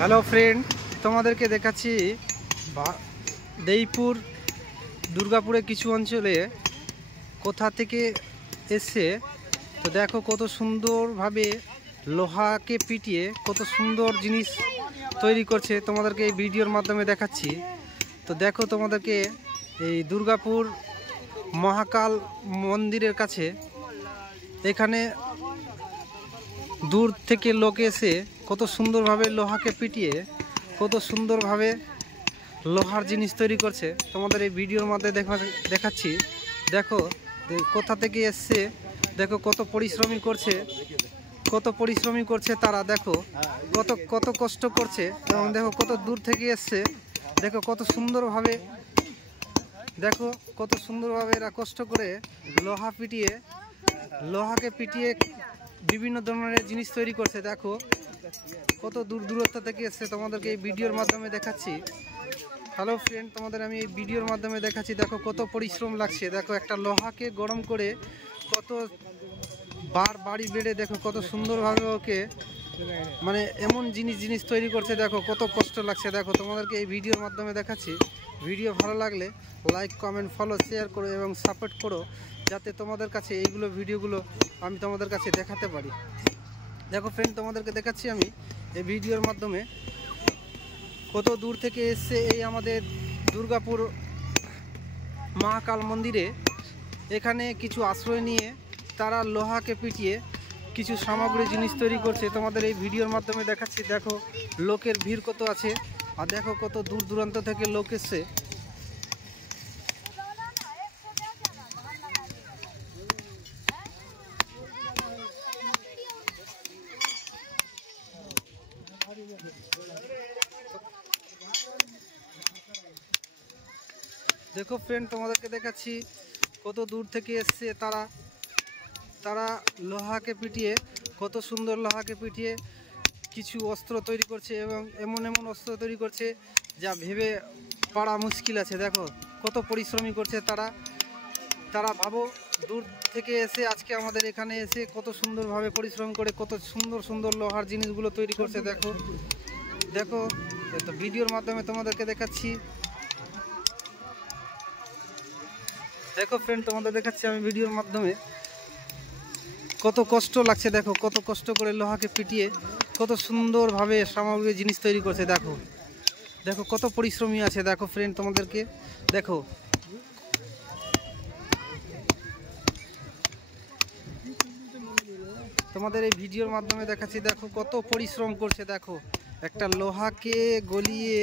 Hello friend, তোমাদেরকে দেখাচ্ছি দেইপুর দুর্গাপুরে কিছু অঞ্চলে কোথা থেকে এসে। তো দেখো কত সুন্দরভাবে লোহাকে পিটিয়ে কত সুন্দর জিনিস তৈরি করছে, তোমাদেরকে এই ভিডিওর মাধ্যমে দেখাচ্ছি। তো দেখো তোমাদেরকে এই দুর্গাপুর মহাকাল মন্দিরের কাছে এখানে দূর থেকে লোক এসে কত সুন্দরভাবে লোহাকে পিটিয়ে কত সুন্দরভাবে লোহার জিনিস তৈরি করছে, তোমাদের এই ভিডিওর মধ্যে দেখাচ্ছি। দেখো কোথা থেকে এসছে, দেখো কত পরিশ্রমী করছে তারা, দেখো কত কষ্ট করছে এবং দেখো কত দূর থেকে এসছে। দেখো কত সুন্দরভাবে এরা কষ্ট করে লোহাকে পিটিয়ে বিভিন্ন ধরনের জিনিস তৈরি করছে। দেখো কত দূরত্ব থেকে এসছে, তোমাদেরকে এই ভিডিওর মাধ্যমে দেখাচ্ছি। হ্যালো ফ্রেন্ড, তোমাদের আমি এই ভিডিওর মাধ্যমে দেখাচ্ছি। দেখো কত পরিশ্রম লাগছে, দেখো একটা লোহাকে গরম করে কত বাড়ি বেড়ে দেখো কত সুন্দরভাবে ওকে মানে এমন জিনিস তৈরি করছে। দেখো কত কষ্ট লাগছে, দেখো তোমাদেরকে এই ভিডিওর মাধ্যমে দেখাচ্ছি। ভিডিও ভালো লাগলে লাইক, কমেন্ট, ফলো, শেয়ার করো এবং সাপোর্ট করো, যাতে তোমাদের কাছে এইগুলো ভিডিওগুলো আমি তোমাদের কাছে দেখাতে পারি। দেখো ফ্রেন্ড, তোমাদেরকে দেখাচ্ছি আমি এই ভিডিওর মাধ্যমে কত দূর থেকে এসছে এই আমাদের দুর্গাপুর মহাকাল মন্দিরে। এখানে কিছু আশ্রয় নিয়ে তারা লোহাকে পিটিয়ে কিছু সামগ্রী জিনিস তৈরি করছে, তোমাদের এই ভিডিওর মাধ্যমে দেখাচ্ছি। দেখো লোকের ভিড় কত আছে, আর দেখো কত দূর দূরান্ত থেকে লোক এসছে। দেখো ফ্রেন্ড, তোমাদেরকে দেখাচ্ছি কত দূর থেকে এসছে তারা লোহাকে পিটিয়ে কত সুন্দর লোহাকে পিটিয়ে কিছু অস্ত্র তৈরি করছে এবং এমন অস্ত্র তৈরি করছে যা ভেবে পারা মুশকিল আছে। দেখো কত পরিশ্রমী করছে তারা ভাবো দূর থেকে এসে আজকে আমাদের এখানে এসে কত সুন্দরভাবে পরিশ্রম করে কত সুন্দর লোহার জিনিসগুলো তৈরি করছে। দেখো তো ভিডিওর মাধ্যমে তোমাদেরকে দেখাচ্ছি। দেখো ফ্রেন্ড, তোমাদের দেখাচ্ছি আমি ভিডিওর মাধ্যমে কত কষ্ট লাগছে। দেখো কত কষ্ট করে লোহাকে পিটিয়ে কত সুন্দরভাবে সামগ্রী জিনিস তৈরি করছে। দেখো কত পরিশ্রমী আছে। দেখো ফ্রেন্ড, তোমাদেরকে দেখো তোমাদের এই ভিডিওর মাধ্যমে দেখাচ্ছি। দেখো কত পরিশ্রম করছে, দেখো একটা লোহাকে গলিয়ে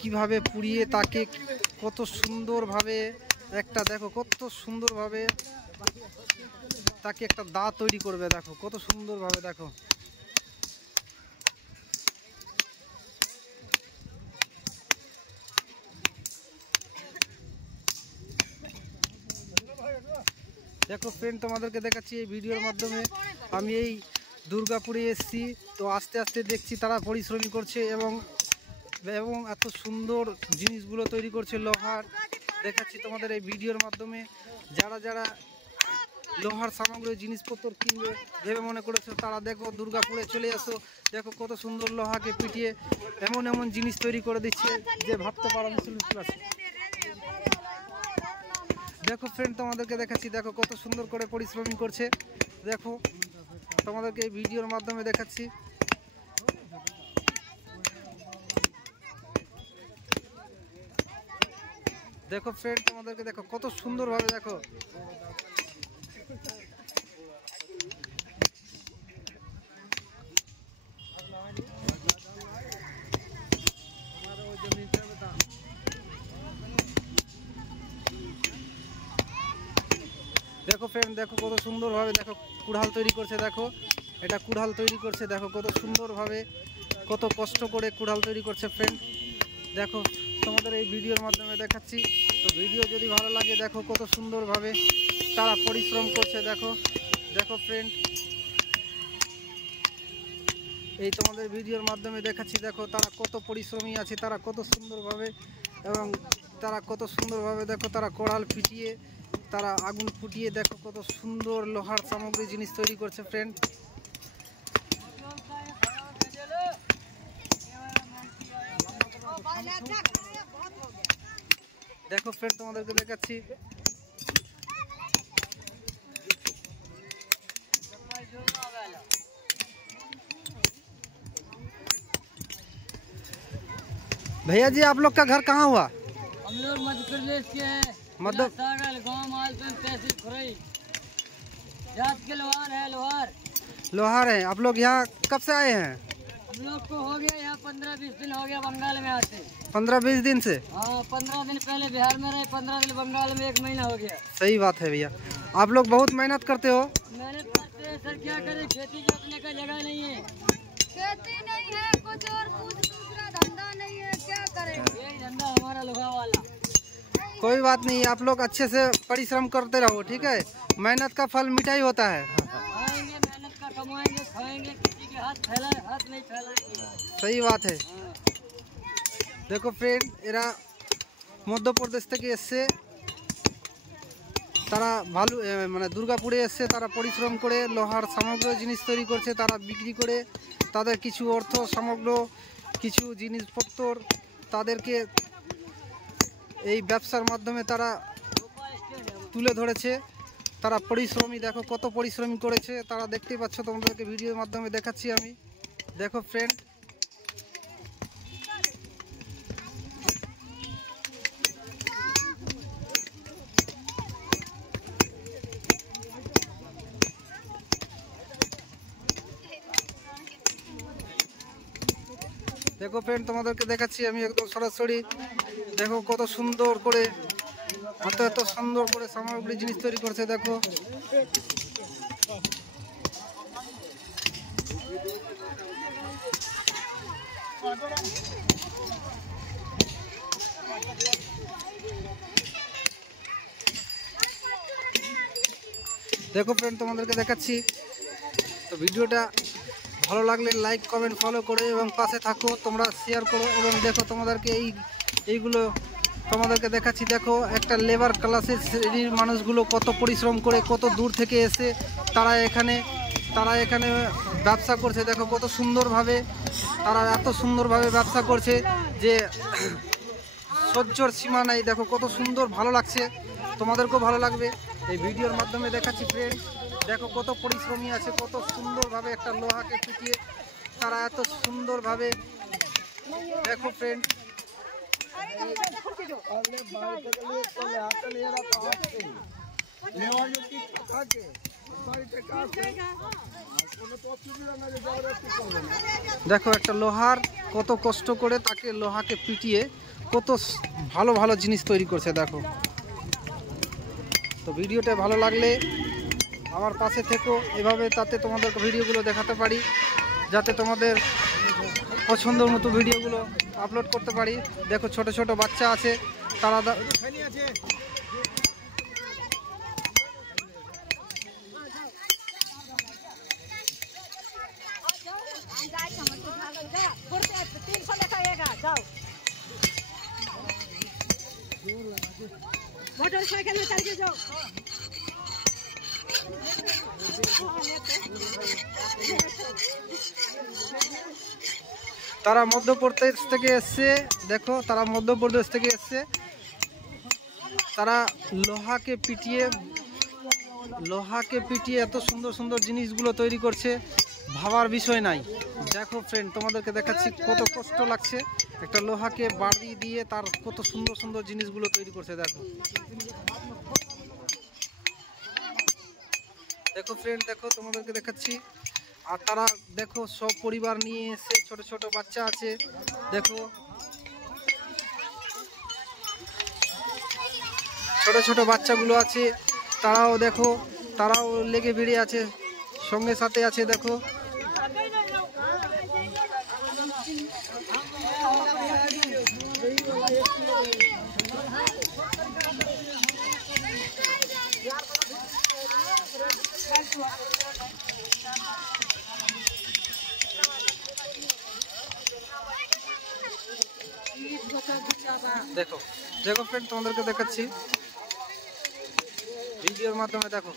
কিভাবে পুড়িয়ে তাকে কত সুন্দরভাবে তাকে একটা দা তৈরি করবে। দেখো কত সুন্দরভাবে, দেখো ফ্রেন্ড, তোমাদেরকে দেখাচ্ছি এই ভিডিওর মাধ্যমে আমি এই দুর্গাপুরে এসেছি। তো আস্তে আস্তে দেখছি তারা পরিশ্রমী করছে এবং এত সুন্দর জিনিসগুলো তৈরি করছে লোহার। দেখাচ্ছি তোমাদের এই ভিডিওর মাধ্যমে। যারা লোহার সামগ্রী জিনিসপত্র কিনবে ভেবে মনে করেছো, তারা দেখো দুর্গাপুরে চলে আসো। দেখো কত সুন্দর লোহাকে পিটিয়ে এমন জিনিস তৈরি করে দিচ্ছে যে ভাবতে পারা মুশকিল আছে। দেখো ফ্রেন্ড, তোমাদেরকে দেখাচ্ছি। দেখো কত সুন্দর করে পরিশ্রম করছে। দেখো তোমাদেরকে এই ভিডিওর মাধ্যমে দেখাচ্ছি। দেখো ফ্রেন্ড, তোমাদেরকে দেখো কত সুন্দরভাবে দেখো ফ্রেন্ড, দেখো কত সুন্দরভাবে দেখো কুড়াল তৈরি করছে। দেখো এটা কুড়াল তৈরি করছে, দেখো কত সুন্দরভাবে কত কষ্ট করে কুড়াল তৈরি করছে। ফ্রেন্ড দেখো তোমাদের এই ভিডিওর মাধ্যমে দেখাচ্ছি। তো ভিডিও যদি ভালো লাগে, দেখো কত সুন্দরভাবে তারা পরিশ্রম করছে। দেখো ফ্রেন্ড, এই তোমাদের ভিডিওর মাধ্যমে দেখাচ্ছি। দেখো তারা কত পরিশ্রমী আছে, তারা কত সুন্দরভাবে দেখো তারা কোড়াল পিটিয়ে তারা আগুন ফুটিয়ে দেখো কত সুন্দর লোহার সামগ্রী জিনিস তৈরি করছে। ফ্রেন্ড দেখো ফ্রেন্ড তোমাদেরকে দেখাচ্ছি। भैया जी आप लोग का घर कहाँ हुआ? हम लोग मध्य प्रदेश के हैं। मध्य सागल गाँव मालपुर तहसील खुरई जात के लोहार है। लोहार है आप लोग। यहाँ कब से आए हैं? हम लोग को हो गया यहाँ 15-20 दिन हो गया बंगाल में आते। 15-20 दिन से? हाँ 15 दिन पहले बिहार में रहे, 15 दिन बंगाल में, 1 महीना हो गया। सही बात है भैया। आप लोग बहुत मेहनत करते हो। मेहनत करते हैं सर, क्या करें, खेती जोतने का जगह नहीं है। खेती नहीं है, कुछ और कुछ दूसरा धंधा नहीं है, क्या करें। यही धंधा हमारा लोहा वाला। कोई बात नहीं, आप लोग अच्छे से परिश्रम करते रहो, ठीक है। मेहनत का फल मिठाई होता है। खाएंगे, मेहनत का कमाएंगे, खाएंगे, किसी के हाथ नहीं फैलाएंगे। सही बात है। देखो फ्रेंड এরা মধ্যপ্রদেশ থেকে এসছে, তারা ভালো মানে দুর্গাপুরে এসছে, তারা পরিশ্রম করে লোহার সামগ্র জিনিস তৈরি করছে, তারা বিক্রি করে তাদের কিছু অর্থ সামগ্র কিছু জিনিসপত্র তাদেরকে এই ব্যবসার মাধ্যমে তারা তুলে ধরেছে। তারা পরিশ্রমী, দেখো কত পরিশ্রমী করেছে তারা, দেখতেই পাচ্ছ, তোমাদেরকে ভিডিওর মাধ্যমে দেখাচ্ছি আমি। দেখো ফ্রেন্ড দেখো ফ্রেন্ড তোমাদেরকে দেখাচ্ছি আমি একদম সরাসরি। দেখো কত সুন্দর করে এত সুন্দর করে সামগ্রী জিনিস তৈরি করছে। দেখো দেখো ফ্রেন্ড তোমাদেরকে দেখাচ্ছি। তো ভিডিওটা ভালো লাগলে লাইক কমেন্ট ফলো করো এবং পাশে থাকো, তোমরা শেয়ার করো এবং দেখো তোমাদেরকে এইগুলো তোমাদেরকে দেখাচ্ছি। দেখো একটা লেবার ক্লাসের শ্রেণীর মানুষগুলো কত পরিশ্রম করে কত দূর থেকে এসে তারা এখানে ব্যবসা করছে। দেখো কত সুন্দরভাবে তারা এত সুন্দরভাবে ব্যবসা করছে যে সহ্যর সীমা নাই। দেখো কত সুন্দর, ভালো লাগছে, তোমাদেরকেও ভালো লাগবে। এই ভিডিওর মাধ্যমে দেখাচ্ছি ফ্রেন্ড। দেখো কত পরিশ্রমী আছে, কত সুন্দরভাবে একটা লোহাকে পিটিয়ে তারা এত সুন্দরভাবে। দেখো ফ্রেন্ড দেখো একটা লোহার কত কষ্ট করে তাকে লোহাকে পিটিয়ে কত ভালো ভালো জিনিস তৈরি করছে। দেখো তো ভিডিওটা ভালো লাগলে আমার পাশে থেকো এভাবে, তাতে তোমাদের ভিডিওগুলো দেখাতে পারি, যাতে তোমাদের পছন্দের মতো ভিডিওগুলো আপলোড করতে পারি। দেখো ছোট ছোট বাচ্চা আছে, তারা मोटरसाइकिल में चल के जाओ। তারা মধ্যপ্রদেশ থেকে এসছে। দেখো তারা মধ্যপ্রদেশ থেকে এসছে, তারা লোহাকে পিটিয়ে এত সুন্দর সুন্দর জিনিসগুলো তৈরি করছে, ভাবার বিষয় নাই। দেখো ফ্রেন্ড তোমাদেরকে দেখাচ্ছি কত কষ্ট লাগছে একটা লোহাকে বাড়ি দিয়ে তার কত সুন্দর সুন্দর জিনিসগুলো তৈরি করছে। দেখো দেখো ফ্রেন্ড, দেখো তোমাদেরকে দেখাচ্ছি। আর তারা দেখো সব পরিবার নিয়ে এসে, ছোট ছোট বাচ্চা আছে, দেখো ছোট ছোট বাচ্চাগুলো আছে, তারাও দেখো তারাও লেগে ভিড়ে আছে, সঙ্গে সাথে আছে। দেখো দেখো দেখো ফ্রেন্ড তোমাদেরকে দেখাচ্ছি ভিডিওর মাধ্যমে। দেখো